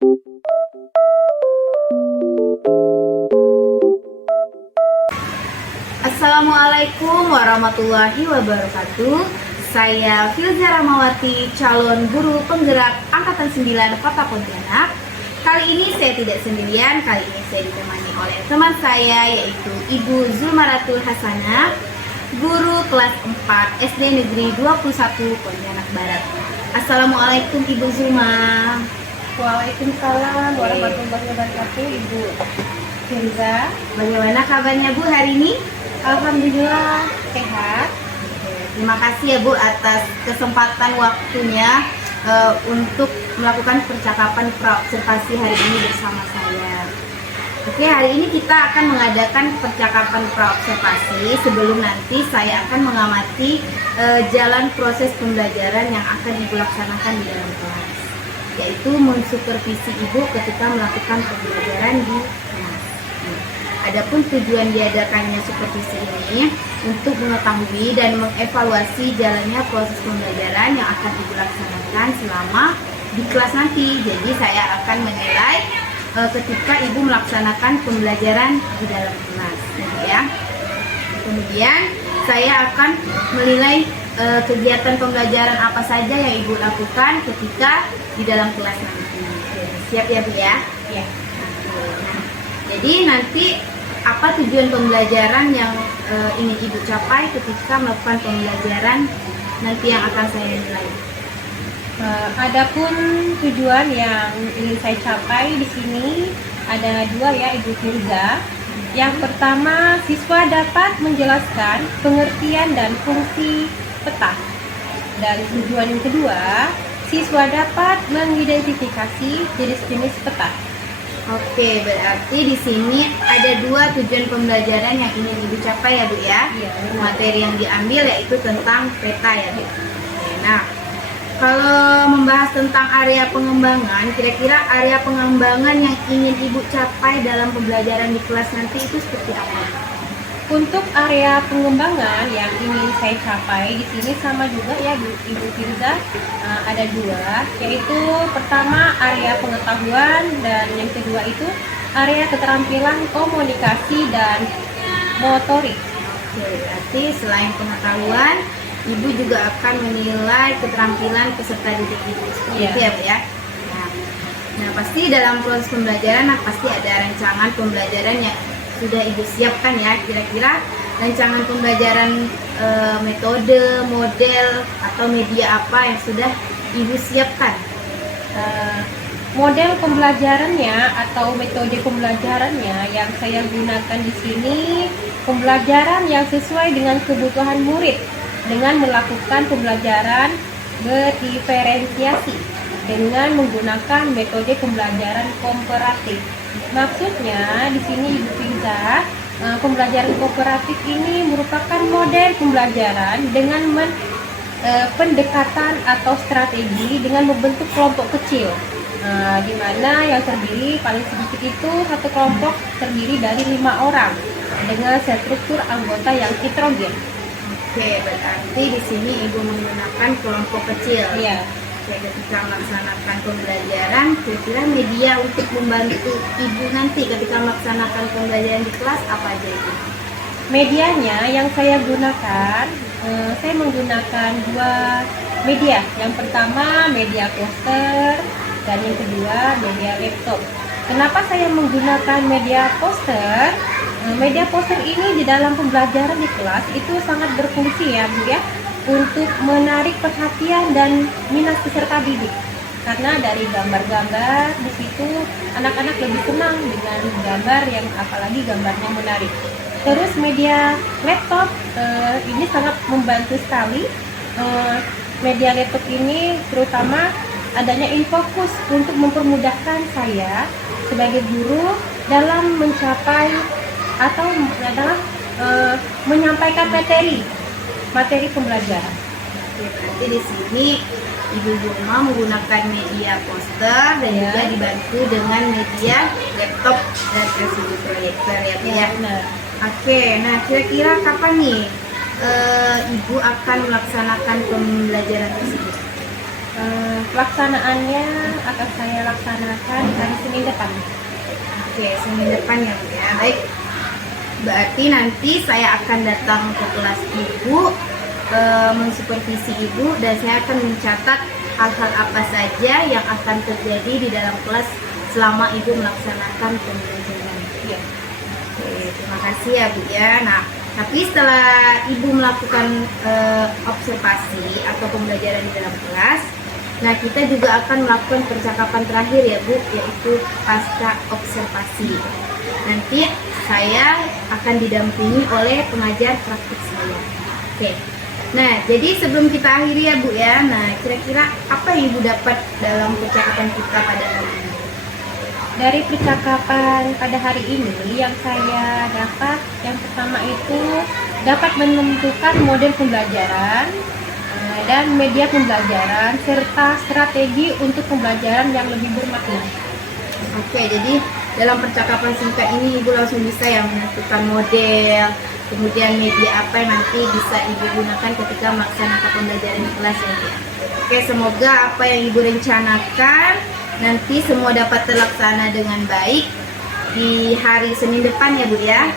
Assalamualaikum warahmatullahi wabarakatuh. Saya Filza Ramawati, calon guru penggerak Angkatan 9 Kota Pontianak. Kali ini saya tidak sendirian, kali ini saya ditemani oleh teman saya yaitu Ibu Zulmaratul Hasanah, guru kelas 4 SD Negeri 21 Pontianak Barat. Assalamualaikum Ibu Zulma. Waalaikumsalam warahmatullahi wabarakatuh, Ibu Filza. Bagaimana kabarnya Bu hari ini? Alhamdulillah sehat. Terima kasih ya Bu atas kesempatan waktunya untuk melakukan percakapan praobservasi hari ini bersama saya. Oke, hari ini kita akan mengadakan percakapan praobservasi sebelum nanti saya akan mengamati jalan proses pembelajaran yang akan Ibu laksanakan di dalam kelas, yaitu mensupervisi Ibu ketika melakukan pembelajaran di kelas. Adapun tujuan diadakannya supervisi ini untuk mengetahui dan mengevaluasi jalannya proses pembelajaran yang akan Ibu laksanakan selama di kelas nanti. Jadi saya akan menilai ketika Ibu melaksanakan pembelajaran di dalam kelas, ya. Kemudian saya akan menilai kegiatan pembelajaran apa saja yang Ibu lakukan ketika di dalam kelas nanti. Siap ya Bu ya? Ya. Nah, jadi nanti apa tujuan pembelajaran yang ingin Ibu capai ketika melakukan pembelajaran nanti yang akan saya nilai? Adapun tujuan yang ingin saya capai di sini ada dua ya, Ibu Filza. Yang pertama, siswa dapat menjelaskan pengertian dan fungsi peta. Dan tujuan yang kedua, siswa dapat mengidentifikasi jenis-jenis peta. Oke, berarti di sini ada dua tujuan pembelajaran yang ingin Ibu capai ya Bu ya. Iya, Materi yang diambil yaitu tentang peta ya Bu. Oke, nah, kalau membahas tentang area pengembangan, kira-kira area pengembangan yang ingin Ibu capai dalam pembelajaran di kelas nanti itu seperti apa? Untuk area pengembangan yang ingin saya capai di sini sama juga ya Ibu Firza, ada dua, yaitu pertama area pengetahuan dan yang kedua itu area keterampilan komunikasi dan motorik. Oke, berarti selain pengetahuan, Ibu juga akan menilai keterampilan peserta didik Ibu. Seperti itu ya Bu ya. Nah, pasti dalam proses pembelajaran pasti ada rancangan pembelajaran yang sudah Ibu siapkan ya. Kira-kira rancangan pembelajaran metode, model, atau media apa yang sudah Ibu siapkan? Model pembelajarannya atau metode pembelajarannya yang saya gunakan di sini pembelajaran yang sesuai dengan kebutuhan murid dengan melakukan pembelajaran berdiferensiasi dengan menggunakan metode pembelajaran komparatif. Maksudnya di sini Ibu Filza, pembelajaran kooperatif ini merupakan model pembelajaran dengan pendekatan atau strategi dengan membentuk kelompok kecil, di mana yang terdiri paling sedikit itu satu kelompok terdiri dari 5 orang dengan struktur anggota yang heterogen. Oke, berarti di sini Ibu menggunakan kelompok kecil. Iya. Ketika melaksanakan pembelajaran, kira-kira media untuk membantu Ibu nanti ketika melaksanakan pembelajaran di kelas apa aja itu? Medianya yang saya gunakan, saya menggunakan dua media. Yang pertama media poster dan yang kedua media laptop. Kenapa saya menggunakan media poster? Media poster ini di dalam pembelajaran di kelas itu sangat berfungsi ya Bu ya, untuk menarik perhatian dan minat peserta didik. Karena dari gambar-gambar di situ anak-anak lebih senang dengan gambar yang apalagi gambarnya menarik. Terus media laptop ini sangat membantu sekali. Media laptop ini terutama adanya InfoKurs untuk mempermudahkan saya sebagai guru dalam mencapai atau adalah menyampaikan materi pembelajaran. Oke, berarti di sini Ibu Zulma menggunakan media poster dan juga dibantu dengan media laptop dan LCD proyektor ya Bu ya. Benar. Oke, nah kira-kira kapan nih Ibu akan melaksanakan pembelajaran tersebut? pelaksanaannya akan saya laksanakan hari Senin depan. Oke, Senin depan ya Bu ya. Baik. Berarti nanti saya akan datang ke kelas Ibu, mensupervisi Ibu, dan saya akan mencatat hal-hal apa saja yang akan terjadi di dalam kelas selama Ibu melaksanakan pembelajaran. Iya. Oke, terima kasih ya Bu ya. Nah, tapi setelah Ibu melakukan observasi atau pembelajaran di dalam kelas, nah kita juga akan melakukan percakapan terakhir ya Bu, yaitu pasca observasi. Nanti saya akan didampingi oleh pengajar praktik saya. Oke. Nah, jadi sebelum kita akhiri ya Bu ya, nah kira-kira apa yang Ibu dapat dalam percakapan kita pada hari ini? Dari percakapan pada hari ini yang saya dapat, yang pertama itu dapat menentukan model pembelajaran dan media pembelajaran serta strategi untuk pembelajaran yang lebih bermakna. Oke, jadi dalam percakapan singkat ini Ibu langsung bisa ya menentukan model, kemudian media apa yang nanti bisa Ibu gunakan ketika melaksanakan pembelajaran di kelas ya Bu. Oke, semoga apa yang Ibu rencanakan nanti semua dapat terlaksana dengan baik di hari Senin depan ya Bu ya.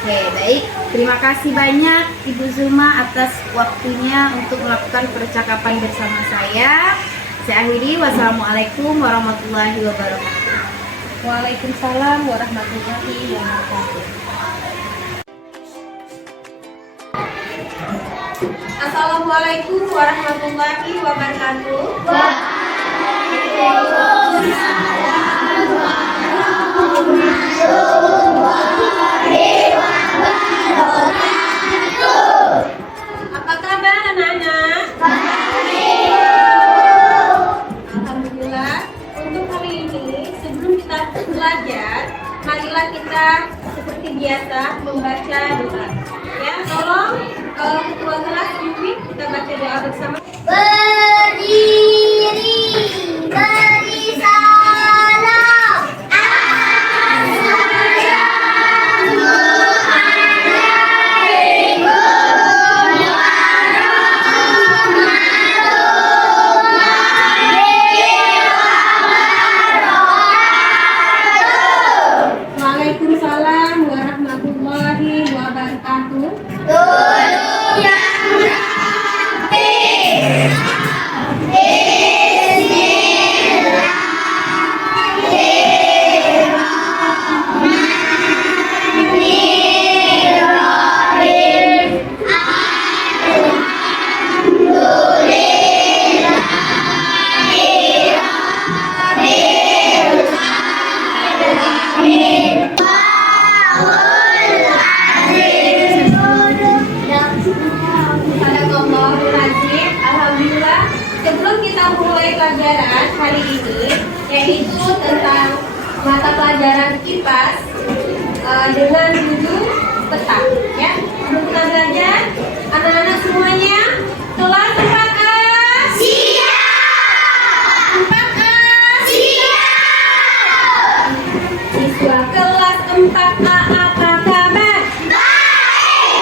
Oke, baik. Terima kasih banyak Ibu Zulma atas waktunya untuk melakukan percakapan bersama saya. Saya akhiri, wassalamualaikum warahmatullahi wabarakatuh. Waalaikumsalam warahmatullahi wabarakatuh. Assalamualaikum warahmatullahi wabarakatuh. Apa kabar anak-anak? Alhamdulillah. Untuk hari ini sebelum kita belajar, marilah kita seperti biasa membaca doa. Ya, tolong ketua kelas pimpin kita baca doa bersama. Berdiri, beri salam. Waalaikumsalam warahmatullahi wabarakatuh. Dulu yang rapi. Bismillahirrahmanirrahim. Alhamdulillah. Sebelum kita mulai pelajaran hari ini, yaitu tentang mata pelajaran kipas dengan judul peta. Ya, sebelum kita belajar, anak-anak semuanya kelas 4A. Siap. 4A. Siap. Siswa kelas 4A apa kabar?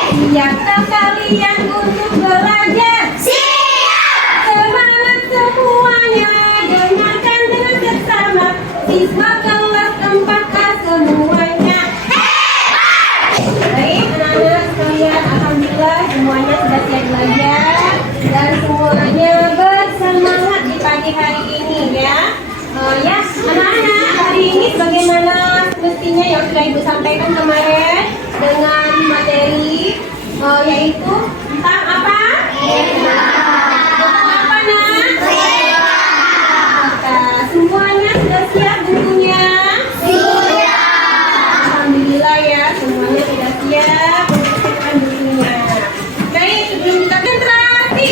Siapkah kalian untuk belajar? Siap! Semangat semuanya, dengarkan dengan seksama. Siswa kelas 4A semuanya. Baik, anak-anak sekalian, alhamdulillah semuanya sudah siap belajar dan semuanya bersemangat di pagi hari ini ya. Ya, anak-anak, hari ini bagaimana semestinya yang sudah Ibu sampaikan kemarin dengan materi yaitu tentang apa? Tentang apa, Nak? Maka semuanya sudah siap bukunya? Siap. Alhamdulillah ya, semuanya sudah siap untuk siapkan bukunya. Baik, sebelum kita konsentrasi.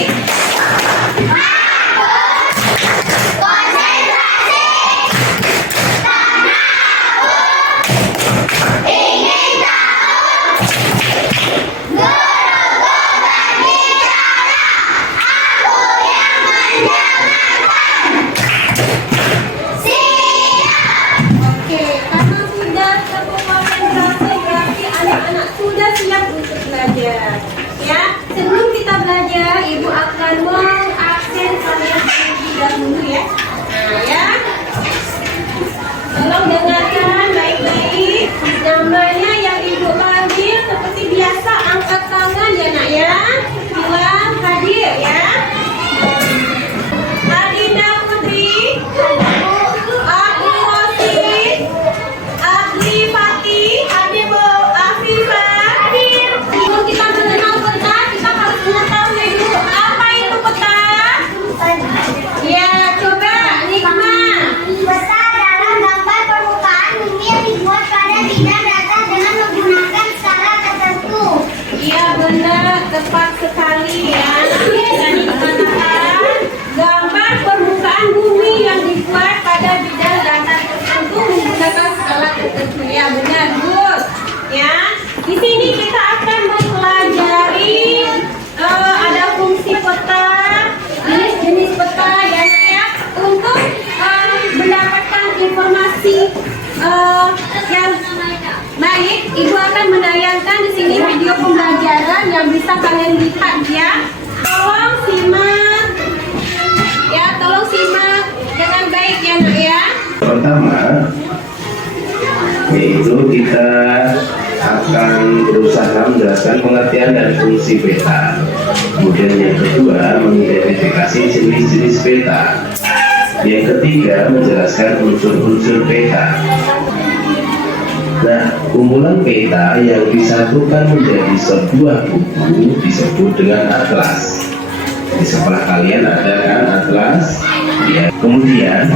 yang bisa kalian lihat ya. Tolong simak. Ya, tolong simak dengan baik ya nak ya. Pertama, yaitu kita akan berusaha menjelaskan pengertian dan fungsi peta. Kemudian yang kedua, mengidentifikasi jenis-jenis peta. Yang ketiga, menjelaskan unsur-unsur peta. Nah, kumpulan peta yang disatukan menjadi sebuah buku disebut dengan atlas. Di sebelah kalian ada kan atlas? Ya. Kemudian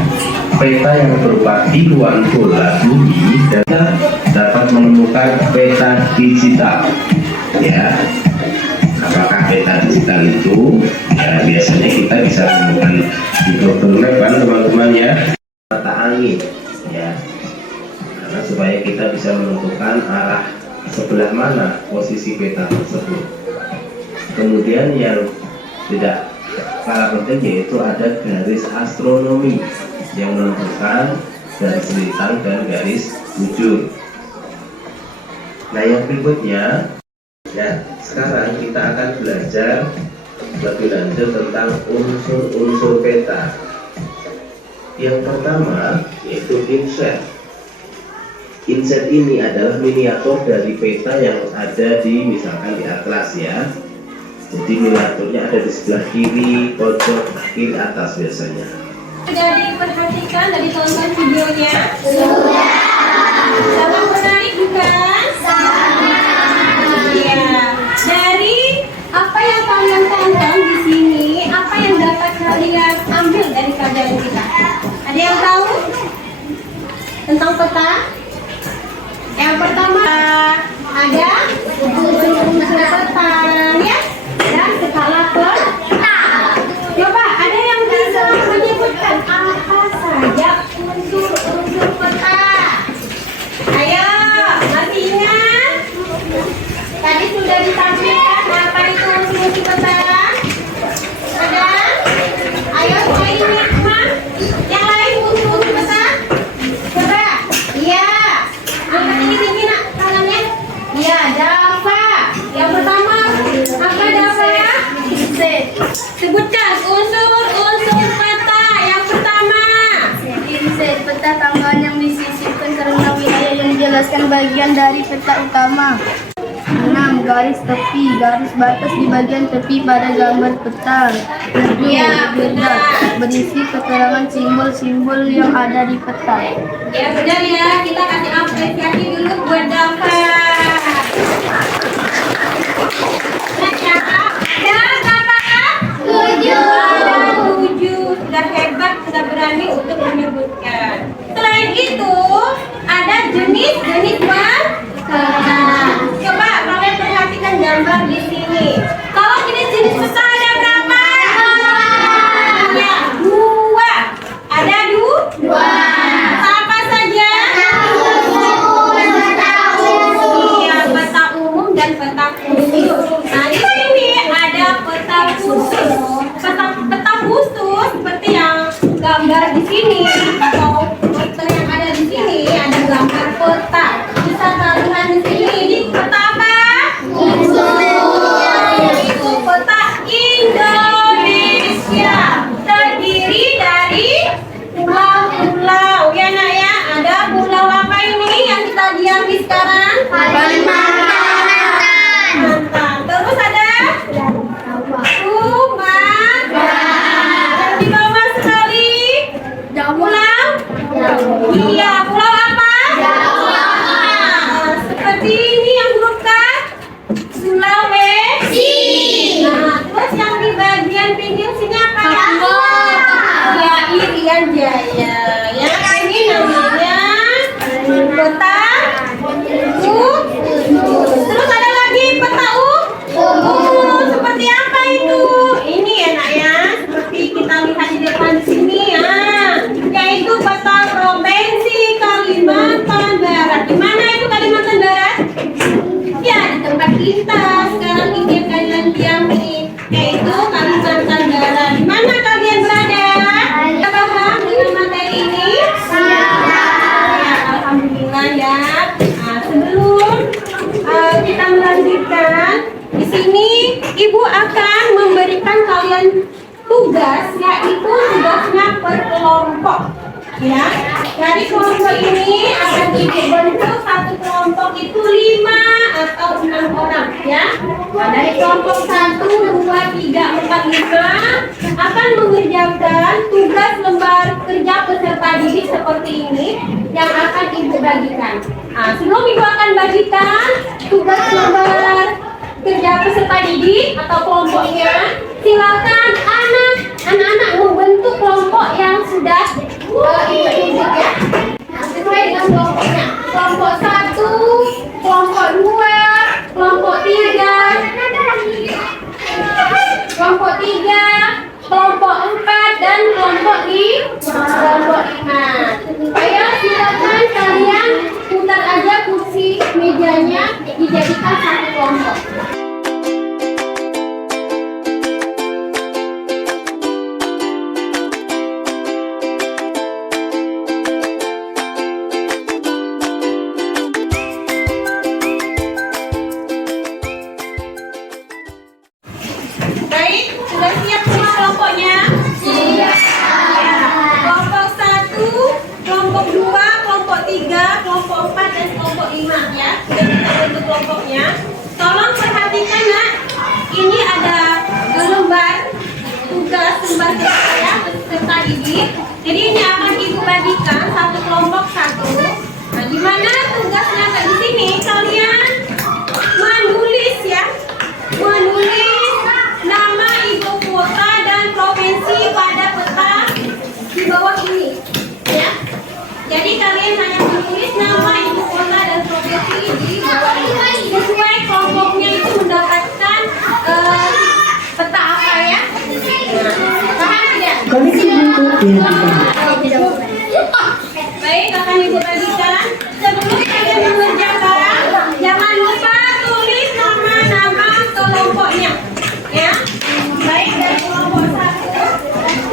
peta yang berupa tiruan bola bumi dan kita dapat menemukan peta digital. Ya, apakah peta digital itu? Ya, biasanya kita bisa menemukan di Google Map kan teman-teman ya. Mata angin, ya. Karena supaya kita bisa menentukan arah sebelah mana posisi peta tersebut. Kemudian yang tidak kalah penting yaitu ada garis astronomi yang menentukan garis lintang dan garis bujur. Nah, yang berikutnya, ya, sekarang kita akan belajar lebih lanjut tentang unsur-unsur peta. Yang pertama yaitu inset. Inset ini adalah miniatur dari peta yang ada di misalkan di atlas ya. Jadi miniaturnya ada di sebelah kiri, pojok kiri atas biasanya. Sudah diperhatikan dan ditonton videonya? Sudah. Sangat menarik bukan? Sangat. Ya. Dari apa yang kalian tonton di sini, apa yang dapat kalian ambil dari pelajaran kita? Ada yang tahu tentang peta? Yang pertama ada unsur peta ya, dan skala peta. Coba ada yang bisa menyebutkan apa saja unsur-unsur peta? Ayo, masih ingat? Tadi sudah ditampilkan apa itu unsur-unsur peta? Ada? Ayo mulai ingat, Ma. Yang lain unsur-unsur peta? Coba. Iya. Angkat tinggi-tinggi nak tangannya. Iya, Dava. Yang pertama, apa Dava? Sebutkan unsur-unsur peta yang pertama. Inset peta tanggal yang disisipkan karena wilayah yang dijelaskan bagian dari peta utama. 6. Garis tepi, garis batas di bagian tepi pada gambar peta. 7. Ya, Beda, berisi keterangan simbol-simbol yang ada di peta. Ya benar ya, kita kasih apresiasi dulu buat Dava. Ada berapa? 7. Ada 7. Sudah hebat, sudah berani untuk menyebutkan. Selain itu, ada jenis-jenis peta. Coba kalian perhatikan gambar di sini. Kalau jenis-jenis peta ada berapa? Ya, 2. Ada 2. Apa saja? Iya, peta umum dan peta khusus. Nah, di sini ada peta khusus. Peta khusus seperti yang gambar di sini atau poster yang ada di sini ada gambar peta. Bisa kalian di sini ini peta apa? Itu peta Indonesia. Terdiri dari pulau-pulau ya nak ya. Ada pulau apa ini yang kita diami sekarang? Kalimantan. Terus ada Sumatera. Dan di bawah sekali pulau. Iya, pulau apa? Seperti ini yang huruf K. Sulawesi. Nah, terus yang di bagian pinggir sini apa ya? Ya, Irian Jaya. Ya, ini namanya peta terus ada lagi peta seperti apa itu? Ini ya nak ya, seperti kita lihat di depan sini ya, yaitu peta provinsi Kalimantan Barat. Di mana itu Kalimantan Barat? Ya, di tempat kita sekarang ini kalian diami, yaitu Kalimantan Barat. Di mana kalian berada? Kita paham dengan materi ini? Ya, dari kelompok ini akan ibu bentuk satu kelompok itu 5 atau 6 orang ya. Nah, dari kelompok 1, 2, 3, 4, 5 akan mengerjakan tugas lembar kerja peserta didik seperti ini yang akan ibu bagikan. Nah, sebelum ibu akan bagikan tugas lembar kerja peserta didik atau kelompoknya, silakan anak-anak membentuk kelompok yang sudah ibu tunjuk ya, sesuai dengan kelompoknya. Kelompok 1, kelompok 2, kelompok 3, kelompok 3, kelompok 4 dan kelompok 5. Supaya silakan kalian putar aja kursi mejanya dijadikan satu kelompok. Baik, sudah siap semua kelompoknya? Siap. Kelompok 1, kelompok 2, kelompok 3, kelompok 4 dan kelompok 5 ya. Sudah kita bentuk kelompoknya. Tolong perhatikan nak, ini ada lembar tugas lembar kerja ya, peserta didik. Jadi ini akan ibu bagikan satu kelompok satu. Nah, gimana tugasnya Kak? Di sini kalian menulis ya, menulis nama ibu kota dan provinsi pada peta di bawah ini ya. Jadi kalian hanya menulis nama ibu kota dan provinsi di bawah ini. Sesuai kelompoknya itu mendapatkan peta apa ya? Paham tidak? Baik, akan ibu bagikan. Sebelum kalian mengerjakan, jangan lupa tulis nama-nama kelompoknya ya. Baik, dari kelompok 1.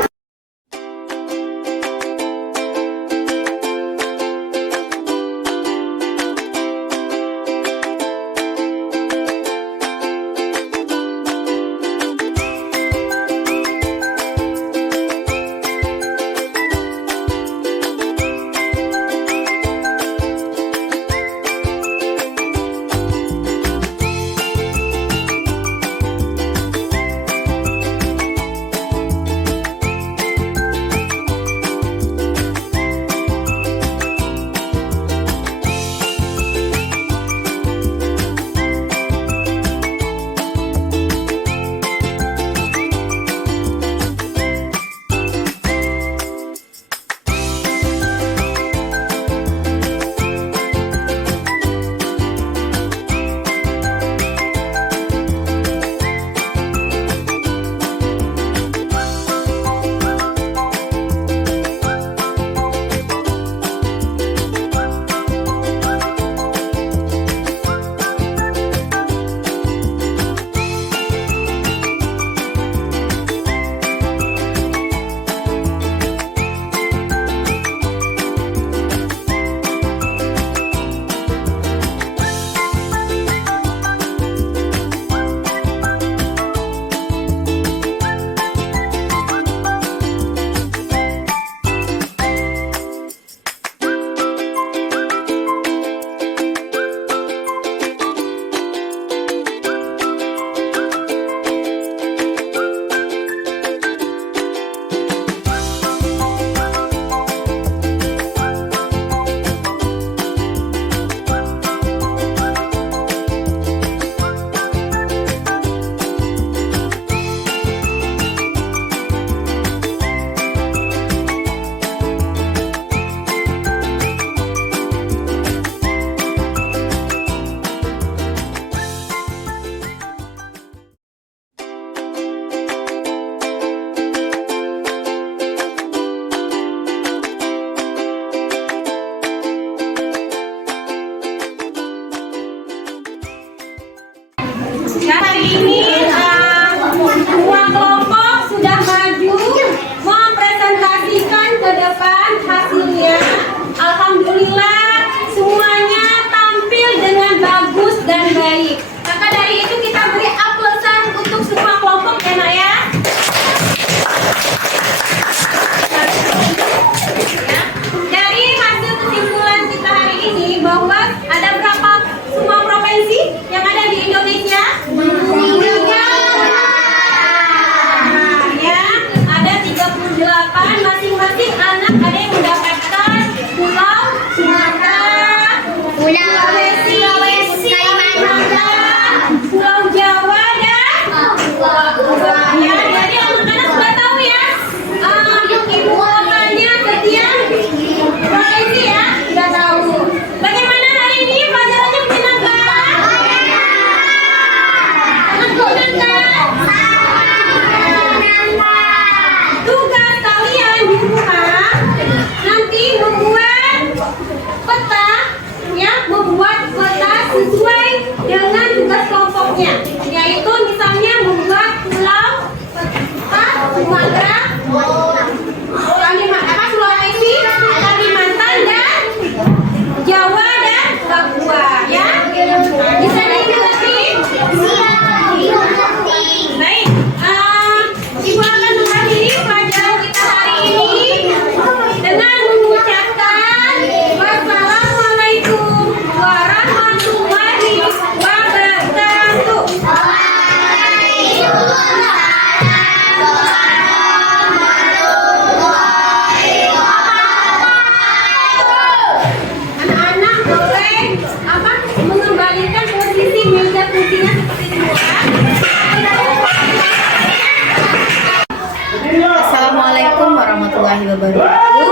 baru itu.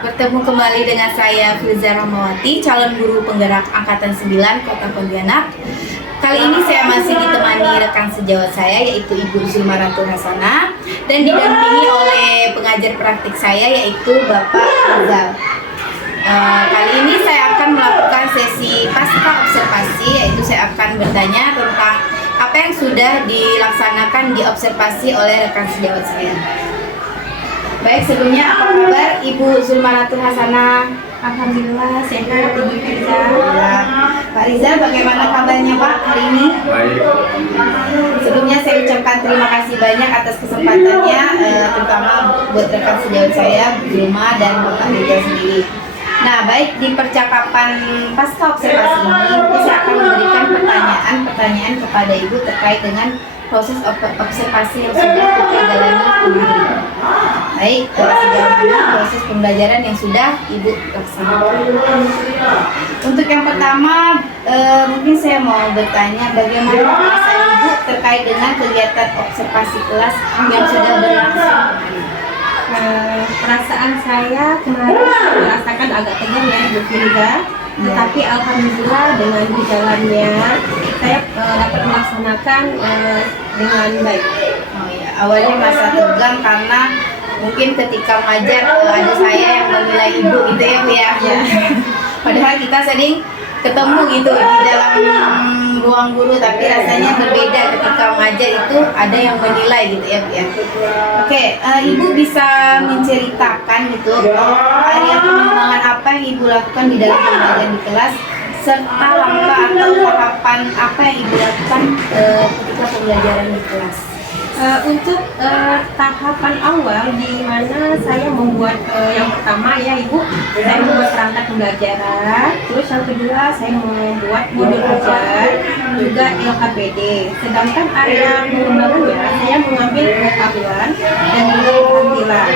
Bertemu kembali dengan saya Filza Rahmawati, calon guru penggerak Angkatan 9 Kota Pontianak. Kali ini saya masih ditemani rekan sejawat saya yaitu Ibu Zulmaratul Hasanah dan didampingi oleh pengajar praktik saya yaitu Bapak Rizal. Kali ini saya akan melakukan sesi pasca observasi, yaitu saya akan bertanya tentang apa yang sudah dilaksanakan diobservasi oleh rekan sejawat saya. Baik, sebelumnya apa kabar Ibu Zulmaratul Hasanah? Alhamdulillah sehat Ibu Rizal. Ya. Pak Rizal, bagaimana kabarnya Pak hari ini? Baik. Sebelumnya saya ucapkan terima kasih banyak atas kesempatannya, terutama buat rekan sejawat saya, Bu Zulma dan Bapak Rizal sendiri. Nah, baik, di percakapan pasca observasi ini, saya akan memberikan pertanyaan kepada Ibu terkait dengan proses observasi yang sudah kita jalani kemarin. Baik, sejauh mana proses pembelajaran yang sudah Ibu laksanakan. Untuk yang pertama, mungkin saya mau bertanya bagaimana perasaan Ibu terkait dengan kegiatan observasi kelas yang sudah berlangsung. Perasaan saya kemarin merasakan agak tegang ya Ibu Firza, tetapi alhamdulillah dengan berjalannya saya dapat melaksanakan dengan baik. Oh ya, awalnya masa tegang karena mungkin ketika mengajar ada saya yang menilai Ibu gitu ya Bu ya. Padahal kita sering ketemu gitu di dalam ruang guru, tapi rasanya berbeda ketika mengajar itu ada yang menilai gitu ya Bu ya. Oke, Ibu bisa menceritakan gitu area pengembangan apa yang Ibu lakukan di dalam pembelajaran di kelas serta langkah atau tahapan apa yang Ibu lakukan ketika pembelajaran di kelas. Untuk tahapan awal di mana saya membuat yang pertama ya Ibu, saya membuat perangkat pembelajaran, terus yang kedua saya membuat modul ajar, juga LKPD. Sedangkan area pengembangannya saya mengambil pengetahuan dan juga keterampilan.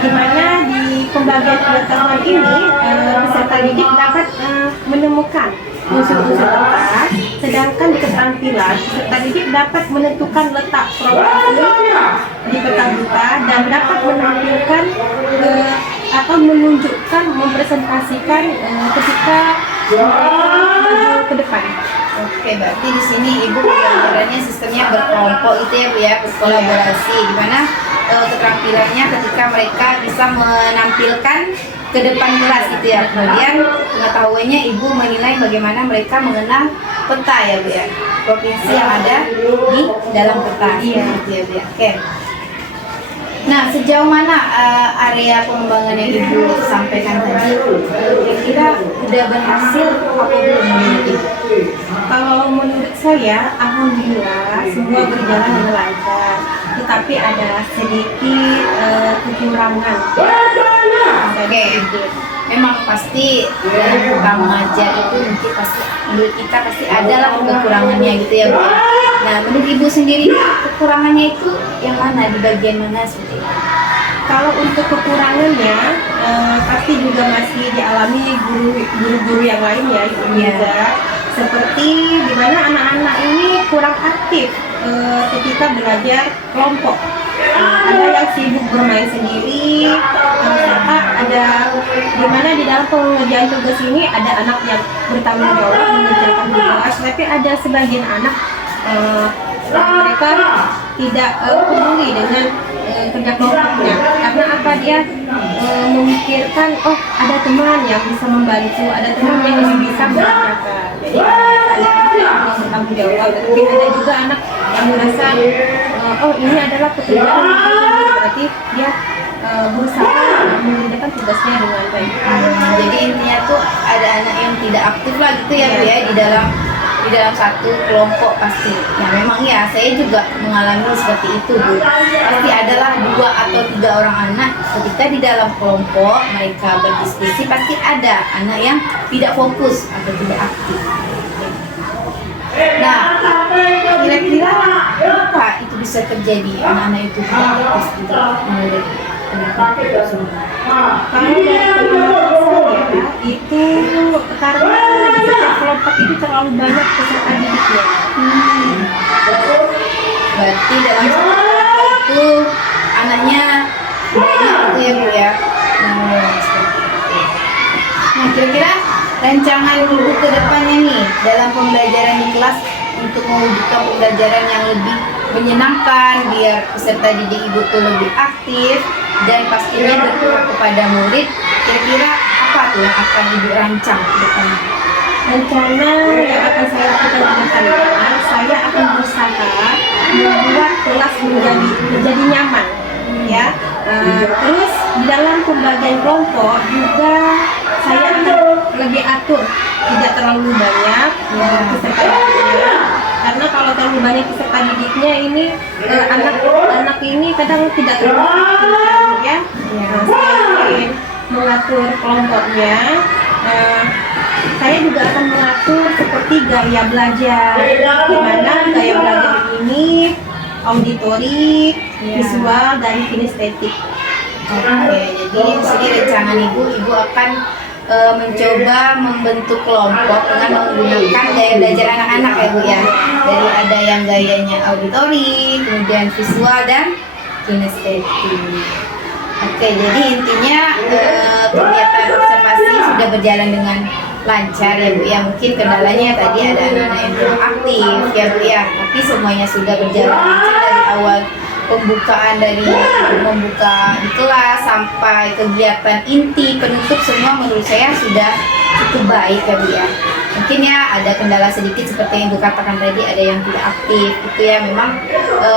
Di mana di pembagian pengetahuan ini peserta didik dapat menemukan unsur-unsur letak, sedangkan di keterampilan peserta didik dapat menentukan letak profil di peta buta dan dapat menampilkan atau menunjukkan, mempresentasikan ketika ke depan. Oke, berarti di sini Ibu pembelajarannya sistemnya berkelompok itu ya Bu ya, berkolaborasi, di mana keterampilannya ketika mereka bisa menampilkan ke depan kelas gitu ya. Kemudian pengetahuannya Ibu menilai bagaimana mereka mengenal peta ya Bu ya, provinsi yang ada di dalam peta. Iya gitu ya Bu ya. Oke. Nah, sejauh mana area pengembangan yang Ibu sampaikan tadi kira-kira udah berhasil apa belum menurut Ibu? Kalau menurut saya, alhamdulillah semua berjalan dengan lancar. Tetapi ada sedikit kekurangan. Oke, memang pasti dalam kita mengajar itu mungkin pasti menurut kita pasti adalah kekurangannya gitu ya Bu. Nah, menurut Ibu sendiri kekurangannya itu yang mana, di bagian mana seperti itu? Kalau untuk kekurangannya pasti juga masih dialami guru-guru yang lain ya Ibu Liza. Seperti di mana anak-anak ini kurang aktif ketika belajar kelompok. Ada yang sibuk bermain sendiri, serta ada di mana di dalam pengerjaan tugas ini ada anak yang bertanggung jawab mengerjakan tugas, tapi ada sebagian anak mereka tidak peduli dengan kerja kelompoknya karena apa, dia memikirkan oh ada teman yang bisa membantu, ada teman yang lebih bisa mengerjakan, jadi ada yang bertanggung jawab. Tapi ada juga anak yang merasa oh ini adalah pekerjaan berarti dia berusaha mengerjakan tugasnya dengan baik. Jadi intinya tuh ada anak yang tidak aktif lah gitu ya Bu ya, di dalam satu kelompok pasti. Ya memang ya, saya juga mengalami seperti itu Bu. Pasti adalah 2 atau 3 orang anak ketika di dalam kelompok mereka berdiskusi, pasti ada anak yang tidak fokus atau tidak aktif. Nah, kira-kira apa itu bisa terjadi anak-anak itu tidak aktif gitu menurut pendapat semua? Kalau dari pendapat saya itu karena di setiap kelompok itu terlalu banyak peserta didiknya. Berarti dalam satu kelompok itu anaknya banyak gitu ya Bu ya. Nah, kira-kira rancangan Ibu ke depannya nih dalam pembelajaran di kelas untuk mewujudkan pembelajaran yang lebih menyenangkan biar peserta didik Ibu tuh lebih aktif dan pastinya berpihak kepada murid. Kira-kira apa tuh yang akan Ibu rancang ke depannya? Rencana yang akan saya lakukan ke depan, saya akan berusaha membuat kelas menjadi nyaman, ya. Terus di dalam pembagian kelompok juga saya akan lebih atur, tidak terlalu banyak peserta didiknya, karena kalau terlalu banyak peserta didiknya ini anak-anak ini kadang tidak terlalu aktif, ya. Selain mengatur kelompoknya, saya juga akan mengatur seperti gaya belajar, di mana gaya belajar ini auditorik, visual, dan kinestetik. Oke, jadi di sini rancangan Ibu akan mencoba membentuk kelompok dengan menggunakan gaya belajar anak-anak ya Bu ya. Dari ada yang gayanya auditorik, kemudian visual dan kinestetik. Oke, jadi intinya kegiatan observasi sudah berjalan dengan lancar ya Bu ya. Mungkin kendalanya tadi ada anak-anak yang kurang aktif ya Bu ya, tapi semuanya sudah berjalan lancar dari awal pembukaan, dari membuka di kelas sampai kegiatan inti penutup, semua menurut saya sudah cukup baik ya Bu ya. Mungkin ya ada kendala sedikit seperti yang Ibu katakan tadi, ada yang tidak aktif itu ya, memang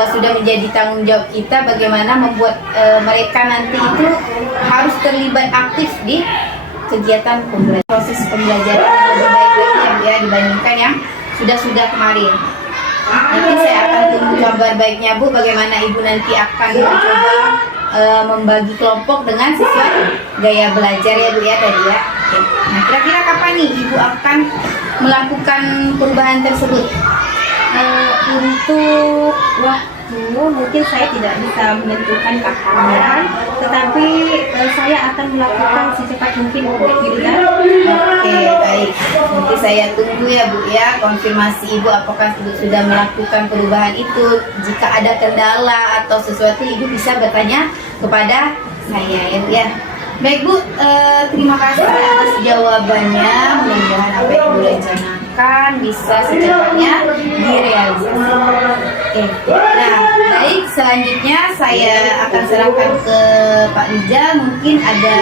sudah menjadi tanggung jawab kita bagaimana membuat mereka nanti itu harus terlibat aktif di kegiatan pembelajaran, proses pembelajaran yang lebih baik lagi ya Bu ya dibandingkan yang sudah kemarin. Nanti saya akan tunggu kabar baiknya Bu, bagaimana Ibu nanti akan mencoba membagi kelompok dengan sesuai gaya belajar ya Bu ya tadi ya. Oke. Nah, kira-kira kapan nih Ibu akan melakukan perubahan tersebut? Untuk waktu mungkin saya tidak bisa menentukan kapan, tetapi saya akan melakukan secepat mungkin gitu ya. Oke, baik. Nanti saya tunggu ya Bu ya konfirmasi Ibu apakah Ibu sudah melakukan perubahan itu. Jika ada kendala atau sesuatu, Ibu bisa bertanya kepada saya ya Bu ya. Baik Bu, terima kasih atas jawabannya. Mudah-mudahan apa yang Ibu rencanakan bisa secepatnya direalisasikan. Oke. Nah, baik, selanjutnya saya akan serahkan ke Pak Rizal. Mungkin ada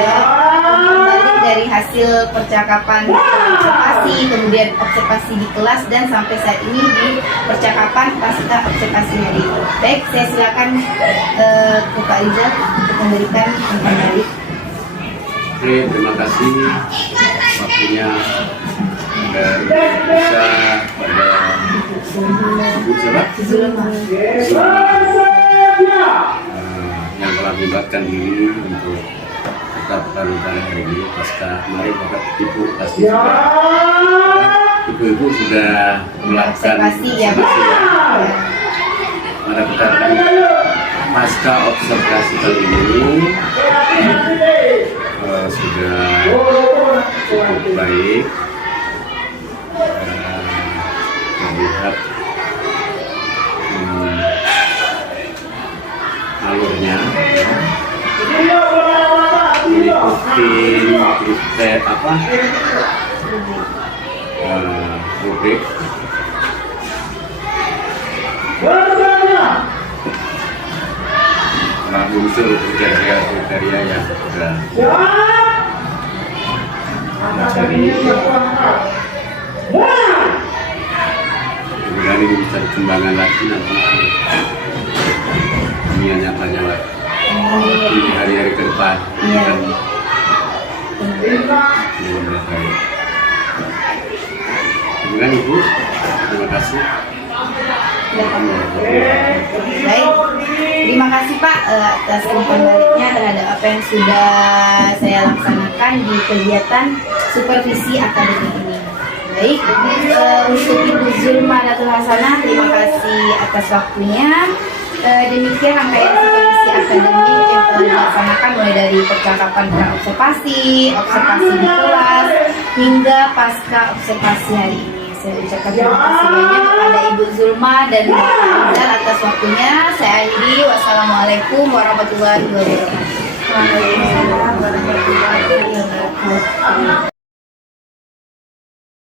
kembali dari hasil percakapan observasi, kemudian observasi di kelas, dan sampai saat ini di percakapan pasca observasi hari ini. Baik, saya silakan ke Pak Rizal untuk memberikan umpan balik. Oke, terima kasih waktunya dan bisa pada Ibu siapa? Yang telah melibatkan diri untuk kita pada hari ini pasca kemarin Bapak Ibu pasti Ibu sudah melakukan Observasi ya. Pada perkataan pasca observasi kali ini sudah cukup baik, melihat alurnya, mengikuti step rubrik telah muncul kriteria yang sudah mencari, kemudian ini bisa dikembangkan lagi nanti ini nyatanya lagi di hari-hari ke depan dan belum baik. Kemudian Ibu, terima kasih. Baik, terima kasih Pak atas umpan baliknya terhadap apa yang sudah saya laksanakan di kegiatan supervisi akademik ini. Baik, untuk Ibu Zulma Datul Hasanah, terima kasih atas waktunya. Demikian rangkaian supervisi akademik yang telah dilaksanakan mulai dari percakapan pra-observasi, observasi di kelas, hingga pasca observasi hari ini. Saya ucapkan terima kasih banyak kepada Ibu Zulma dan Pak Rizal atas waktunya. Saya akhiri. Wassalamualaikum warahmatullahi wabarakatuh. Waalaikumsalam warahmatullahi wabarakatuh.